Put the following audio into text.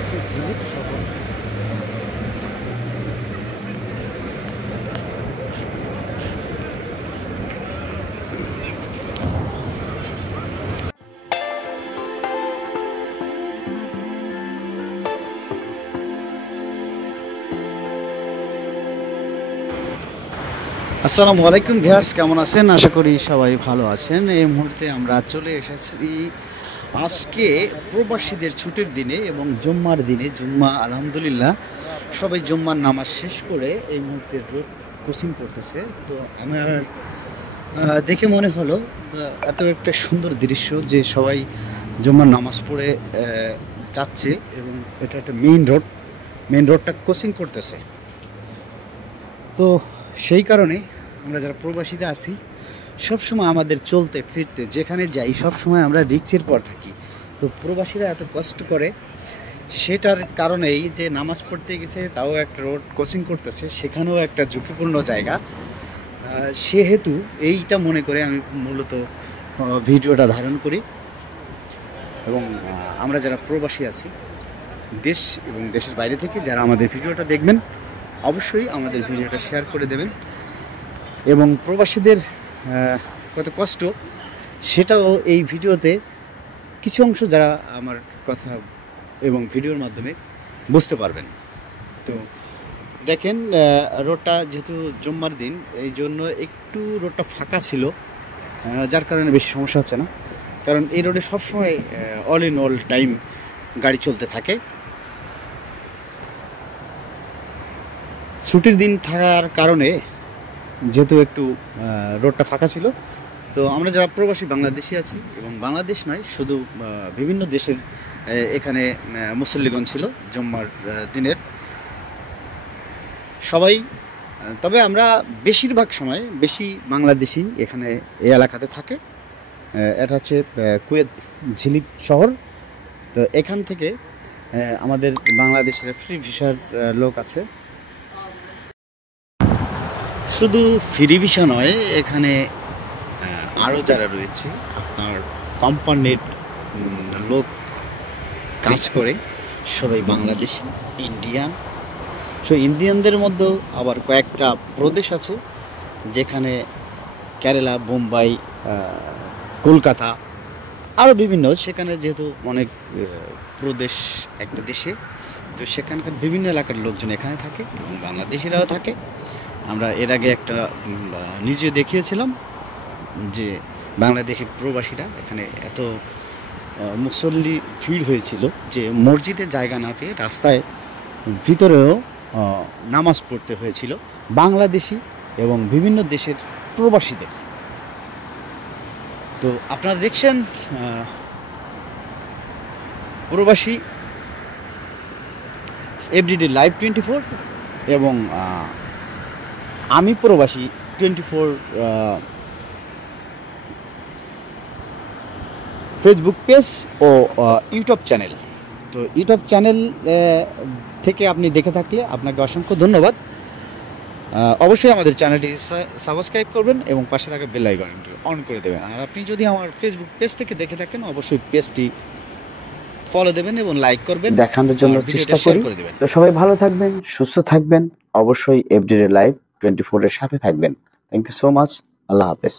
হচ্ছে ঝিলিক শহর। আসসালামু আলাইকুম ভিউয়ার্স, কেমন আছেন? আশা করি সবাই ভালো আছেন। এই মুহূর্তে আমরা চলে এসেছি আজকে প্রবাসীদের ছুটির দিনে এবং জুম্মার দিনে। জুম্মা আলহামদুলিল্লাহ সবাই জুম্মার নামাজ শেষ করে এই মুহূর্তে রোড কোচিং করতেছে। তো আমার দেখে মনে হলো এত একটা সুন্দর দৃশ্য যে সবাই জুম্মার নামাজ পড়ে যাচ্ছে এবং এটা একটা মেইন রোডটা কোচিং করতেছে। তো সেই কারণে আমরা যারা প্রবাসীরা আছি সবসময় আমাদের চলতে ফিরতে যেখানে যাই সবসময় আমরা রিক্সের পর থাকি। তো প্রবাসীরা এত কষ্ট করে সেটার কারণেই যে নামাজ পড়তে গেছে, তাও একটা রোড কোচিং করতেছে, সেখানেও একটা ঝুঁকিপূর্ণ জায়গা। সেহেতু এইটা মনে করে আমি মূলত ভিডিওটা ধারণ করি। এবং আমরা যারা প্রবাসী আছি দেশ এবং দেশের বাইরে থেকে যারা আমাদের ভিডিওটা দেখবেন অবশ্যই আমাদের ভিডিওটা শেয়ার করে দেবেন। এবং প্রবাসীদের কত কষ্ট সেটাও এই ভিডিওতে কিছু অংশ যারা আমার কথা এবং ভিডিওর মাধ্যমে বুঝতে পারবেন। তো দেখেন রোডটা যেহেতু জুম্মার দিন এই জন্য একটু রোডটা ফাঁকা ছিল, যার কারণে বেশি সমস্যা হচ্ছে না। কারণ এই রোডে সবসময় অল টাইম গাড়ি চলতে থাকে। ছুটির দিন থাকার কারণে যেহেতু একটু রোডটা ফাঁকা ছিল, তো আমরা যারা প্রবাসী বাংলাদেশি আছি এবং বাংলাদেশ নয় শুধু বিভিন্ন দেশের এখানে মুসল্লিগণ ছিল জুম্মার দিনের সবাই। তবে আমরা বেশিরভাগ সময় বেশি বাংলাদেশি এখানে এই এলাকাতে থাকে। এটা হচ্ছে কুয়েত ঝিলিক শহর। তো এখান থেকে আমাদের বাংলাদেশের ফ্রি ভিসার লোক আছে। শুধু ফ্রি ভিসা নয়, এখানে আরও যারা রয়েছে আপনার কোম্পানির লোক কাজ করে সবাই বাংলাদেশি, ইন্ডিয়ান। সো ইন্ডিয়ানদের মধ্যেও আবার কয়েকটা প্রদেশ আছে যেখানে কেরালা, বোম্বাই, কলকাতা আরও বিভিন্ন, সেখানে যেহেতু অনেক প্রদেশ একটা দেশে, তো সেখানকার বিভিন্ন এলাকার লোকজন এখানে থাকে এবং বাংলাদেশিরাও থাকে। আমরা এর আগে একটা নিজে দেখিয়েছিলাম যে বাংলাদেশি প্রবাসীরা এখানে এত মুসল্লি ভিড় হয়েছিল যে মসজিদে জায়গা না পেয়ে রাস্তায় ভিতরেও নামাজ পড়তে হয়েছিল বাংলাদেশি এবং বিভিন্ন দেশের প্রবাসীদের। তো আপনারা দেখছেন প্রবাসী এভরিডে লাইভ 24 এবং আমি প্রবাসী 24 ফেসবুক পেজ ও ইউটিউব চ্যানেল। তো ইউটিউব চ্যানেল থেকে আপনি দেখে থাকলে আপনাকে অসংখ্য ধন্যবাদ। অবশ্যই আমাদের চ্যানেলটি সাবস্ক্রাইব করবেন এবং পাশে থাকা বেল আইকনটি অন করে দেবেন। আর আপনি যদি আমার ফেসবুক পেজ থেকে দেখে থাকেন অবশ্যই পেজটি ফলো দেবেন এবং লাইক করবেন, দেখানোর জন্য চেষ্টা করি। তো সবাই ভালো থাকবেন, সুস্থ থাকবেন, অবশ্যই এভরিডে লাইভ 24 এর সাথে থাকবেন। Thank you so much. আল্লাহ হাফেজ।